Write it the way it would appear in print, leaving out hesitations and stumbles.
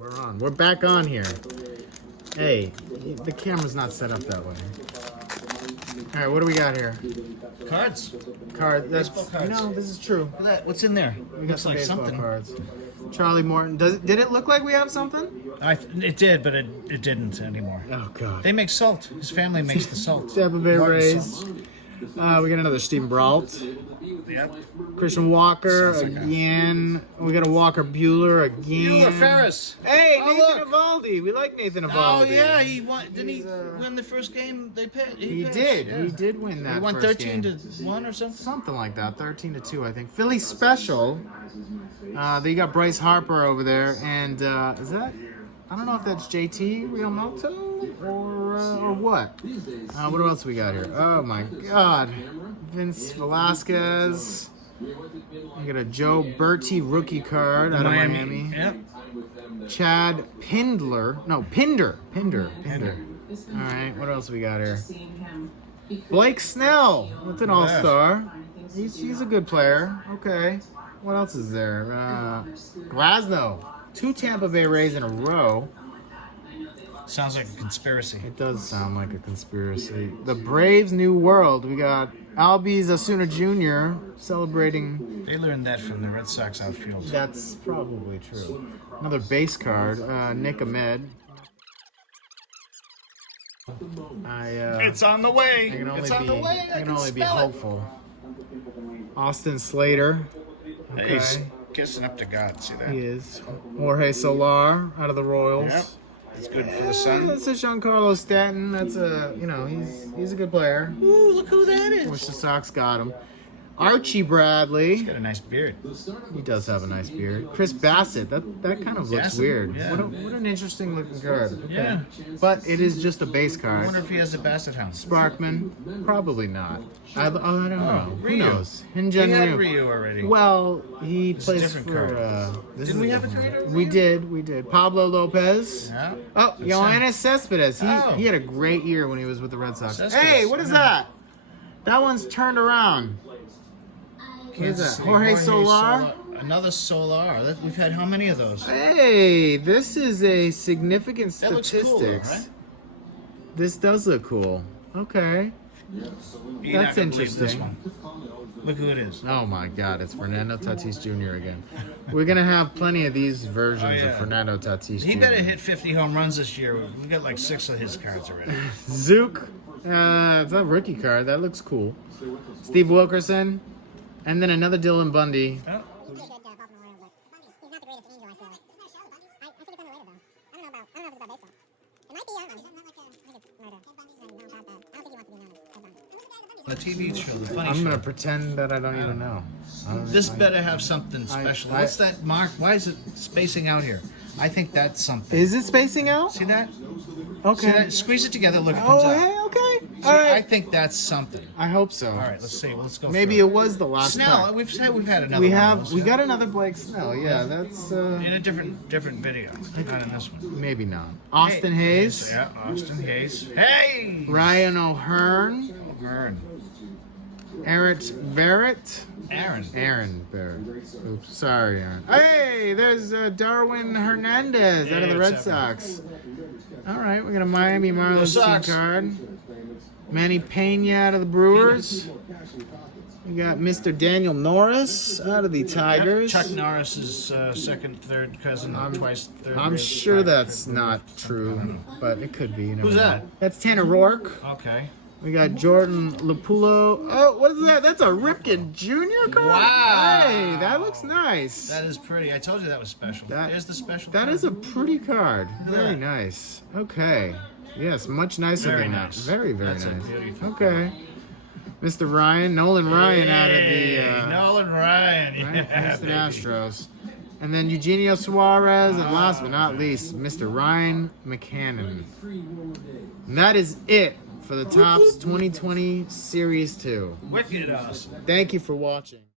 we're on. We're back on here. Hey, the camera's not set up that way. All right, what do we got here? Cards. Baseball cards. No, this is true. Look at that. What's in there? We got Looks some like baseball something. cards. Charlie Morton. Did it look like we have something? It did, but it didn't anymore. Oh, God. They make salt. His family makes the salt. Tampa Bay Martin Rays. salt. We got another Steven Brault. Yep. Christian Walker Sounds like again. We got a Walker Bueller again. Bueller Ferris. Hey, Oh, Nathan look. Eovaldi. We like Nathan Oh Eovaldi. yeah, he won. Didn't he win the first game? They pitched. He pitched, did. yeah. He did win that. He won first 13 game. to 1 or something. Something like that. 13-2, I think. Philly special. You got Bryce Harper over there, and is that? I don't know if that's JT Realmuto or what. What else we got here? Oh my God, Vince Velasquez. We got a Joe Berti rookie card out of Miami. Yep. Chad Pindler. No, Pinder. All right, what else we got here? Blake Snell. That's an all-star. He's a good player. Okay. What else is there? Glasnow. 2 Tampa Bay Rays in a row. Sounds like a conspiracy. It does sound like a conspiracy. The Braves New World. We got Albies Osuna Jr. celebrating. They learned that from the Red Sox outfield. That's probably true. Another base card. Nick Ahmed. It's on the way. It's on the way. I can only be hopeful. Austin Slater. Okay. He's kissing up to God. See that? He is. Jorge Solar out of the Royals. Yep. It's good for the sun. That's a Giancarlo Stanton. That's he's a good player. Ooh, look who that is. Wish the Sox got him. Archie Bradley. He's got a nice beard. He does have a nice beard. Chris Bassett. That kind of looks Bassett, weird. yeah. What an interesting looking card. Okay. Yeah. But it is just a base I card. wonder if he has a Basset Hound. Sparkman. Probably not. I don't know. Who Ryu. knows? We Hyun-Jin had Ryu. Ryu already. Well, he This is a plays different for. card. Didn't we have a creator? We did. Pablo Lopez. Yeah. Oh, Good Yoenis Cespedes. Oh. He had a great year when he was with the Red Sox. Cespedes, Hey, what is yeah. that? That one's turned around. What is Kansas that? City, Jorge Solar? Another Solar. We've had how many of those? Hey, this is a significant That looks statistics. cool, though, right? This does look cool. Okay. You're That's not gonna believe This interesting. one. Look who it is. Oh my God, it's Fernando Tatis Jr. again. We're gonna have plenty of these versions of Fernando Tatis Jr. He better hit 50 home runs this year. We got like 6 of his cards already. Zook. It's a rookie card. That looks cool. Steve Wilkerson. And then another Dylan Bundy. Oh. The TV show, the funny I'm show. gonna pretend that I don't even know. This better have something special. What's that mark? Why is it spacing out here? I think that's something. Is it spacing out? See that? Okay. See that? Squeeze it together. Look, it comes Oh, out. hey, okay. See, All right. I think that's something. I hope so. All right, let's see. Let's go. Maybe through it was the last Snell. card. We've had another. We one of have. those, We yeah. got another Blake Snell. Yeah, that's in a different video. Not in this one. maybe not. Austin Hey, Hayes. Yeah, Austin Hayes. Hey. Ryan O'Hearn. Vern. Aaron Barrett. Aaron. Barrett. Oops, sorry, Aaron. Hey, there's Darwin Hernandez out of the Red Sox. All right, we got a Miami Marlins Sox. team card. Manny Pena out of the Brewers. We got Mr. Daniel Norris out of the Tigers. Chuck Norris's second, third cousin, twice third. I'm grade, sure five, that's fifth, not I don't true, know. but it could be. You never Who's know. that? That's Tanner Rourke. Okay. We got Jordan Lapulo. Oh, what is that? That's a Ripken Jr. card? Wow. Hey, that looks nice. That is pretty. I told you that was special. There's the special. That card. is a pretty card. Very that. nice. Okay. Yes, much nicer Very than nice. that. Very, very That's a nice. beautiful Okay. Mr. Ryan, Nolan Ryan out of the Nolan Ryan. Yeah, Houston baby. Astros. And then Eugenio Suarez, and last but not least, Mr. Ryan McCannon. And that is it for the Topps 2020 Series 2. Wicked awesome. Thank you for watching.